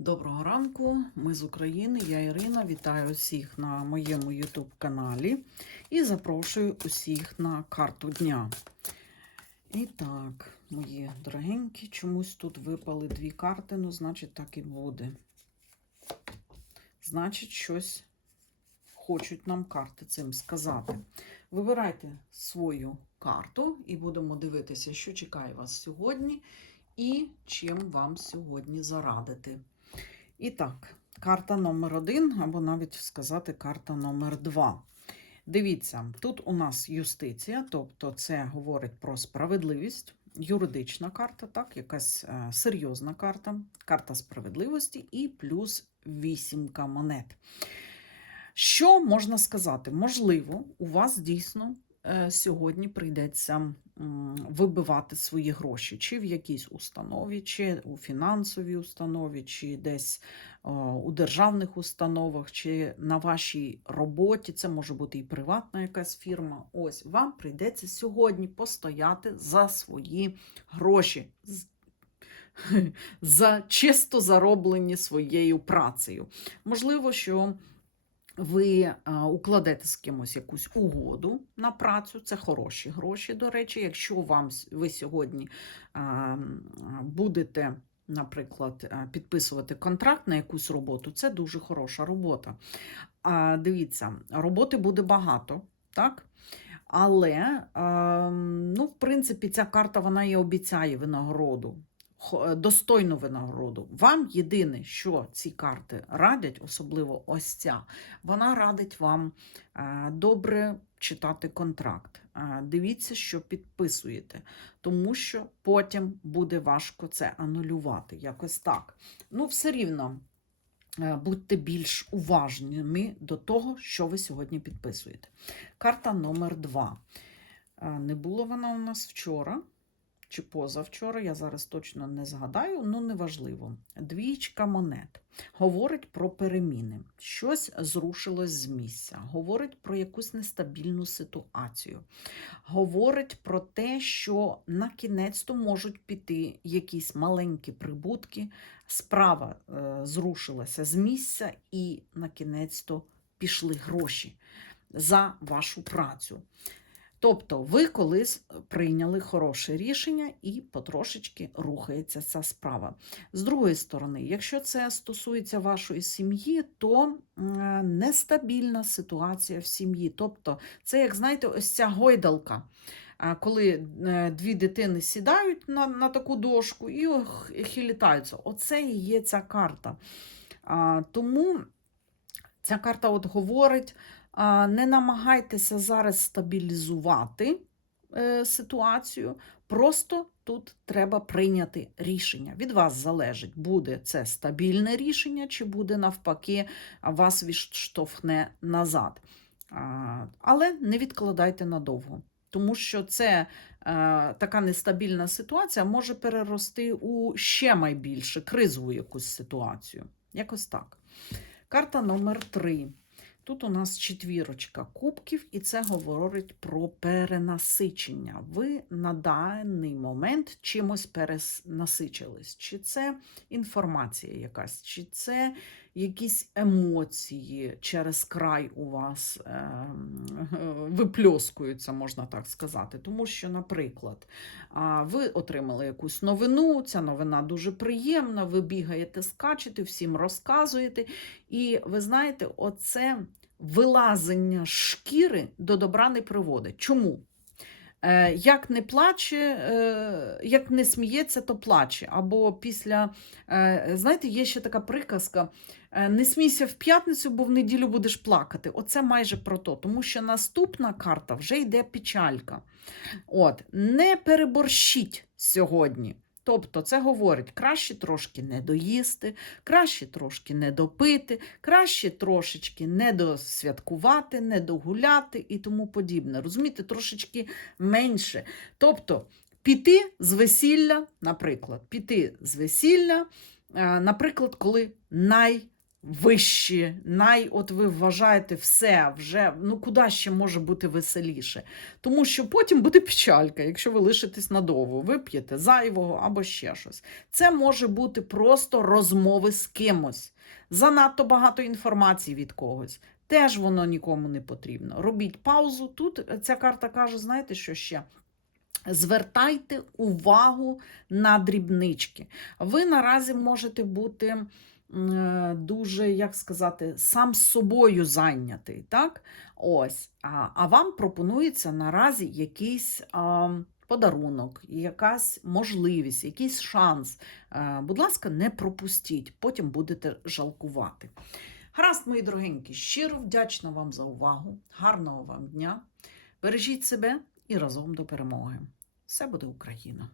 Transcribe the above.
Доброго ранку, ми з України, я Ірина. Вітаю всіх на моєму YouTube каналі і запрошую усіх на карту дня. І так, мої дорогенькі, чомусь тут випали дві карти, ну, значить, так і буде. Значить, щось хочуть нам карти цим сказати. Вибирайте свою карту і будемо дивитися, що чекає вас сьогодні і чим вам сьогодні зарадити. І так, карта номер один, або навіть сказати карта номер два. Дивіться, тут у нас юстиція, тобто це говорить про справедливість, юридична карта, так, якась е, серйозна карта, карта справедливості і плюс вісімка монет. Що можна сказати? Можливо, у вас дійсно сьогодні прийдеться вибивати свої гроші, чи в якійсь установі, чи у фінансовій установі, чи десь у державних установах, чи на вашій роботі. Це може бути і приватна якась фірма. Ось вам прийдеться сьогодні постояти за свої гроші. За чисто зароблені своєю працею. Можливо, що ви укладете з кимось якусь угоду на працю, це хороші гроші, до речі. Якщо вам ви сьогодні будете, наприклад, підписувати контракт на якусь роботу, це дуже хороша робота. А, дивіться, роботи буде багато, так? Але, ну, в принципі, ця карта вона і обіцяє винагороду. Е, Достойну винагороду. Вам єдине, що ці карти радять, особливо ось ця, вона радить вам е, добре читати контракт. Е, Дивіться, що підписуєте, тому що потім буде важко це анулювати. Якось так. Ну, все рівно будьте більш уважними до того, що ви сьогодні підписуєте. Карта номер два. Е, Не було вона у нас вчора чи позавчора, я зараз точно не згадаю, ну неважливо. Двічка монет говорить про переміни. Щось зрушилось з місця, говорить про якусь нестабільну ситуацію, говорить про те, що на кінець то можуть піти якісь маленькі прибутки, справа е, зрушилася з місця, і на кінець то пішли гроші за вашу працю. Тобто ви колись прийняли хороше рішення і потрошечки рухається ця справа. З другої сторони, якщо це стосується вашої сім'ї, то нестабільна ситуація в сім'ї. Тобто, це, як знаєте, ось ця гойдалка. Коли е, дві дитини сідають на, на таку дошку і ох, хилітаються. Оце і є ця карта. Тому ця карта от говорить. Не намагайтеся зараз стабілізувати е, ситуацію, просто тут треба прийняти рішення. Від вас залежить, буде це стабільне рішення, чи буде навпаки вас відштовхне назад. Але не відкладайте надовго, тому що це е, така нестабільна ситуація може перерости у ще майбільше кризову якусь ситуацію. Якось так. Карта номер 3. Тут у нас четвірочка кубків, і це говорить про перенасичення. Ви на даний момент чимось перенасичились. Чи це інформація якась, чи це якісь емоції через край у вас ем, випльоскуються, можна так сказати. Тому що, наприклад, ви отримали якусь новину, ця новина дуже приємна, ви бігаєте, скачете, всім розказуєте. І ви знаєте, оце вилазення шкіри до добра не приводить. Чому? Е, Як не плаче, е, як не сміється, то плаче. Або після, е, знаєте, є ще така приказка: не смійся в п'ятницю, бо в неділю будеш плакати. Оце майже про то, тому що наступна карта вже йде печалька. От, не переборщіть сьогодні. Тобто це говорить, краще трошки не доїсти, краще трошки не допити, краще трошечки не досвяткувати, не догуляти і тому подібне. Розумієте, трошечки менше. Тобто піти з весілля, наприклад, піти з весілля, е, наприклад, коли найвищі, най, от ви вважаєте все вже, ну куди ще може бути веселіше? Тому що потім буде печалька, якщо ви лишитесь надовго, вип'єте зайвого або ще щось. Це може бути просто розмови з кимось, занадто багато інформації від когось. Теж воно нікому не потрібно. Робіть паузу. Тут ця карта каже: знаєте, що ще? Звертайте увагу на дрібнички. Ви наразі можете бути дуже, як сказати, сам собою зайнятий. Так? Ось. А, а вам пропонується наразі якийсь а, подарунок, якась можливість, якийсь шанс. Е, будь ласка, не пропустіть, потім будете жалкувати. Гаразд, мої дорогенькі, щиро вдячна вам за увагу. Гарного вам дня. Бережіть себе і разом до перемоги. Все буде Україна!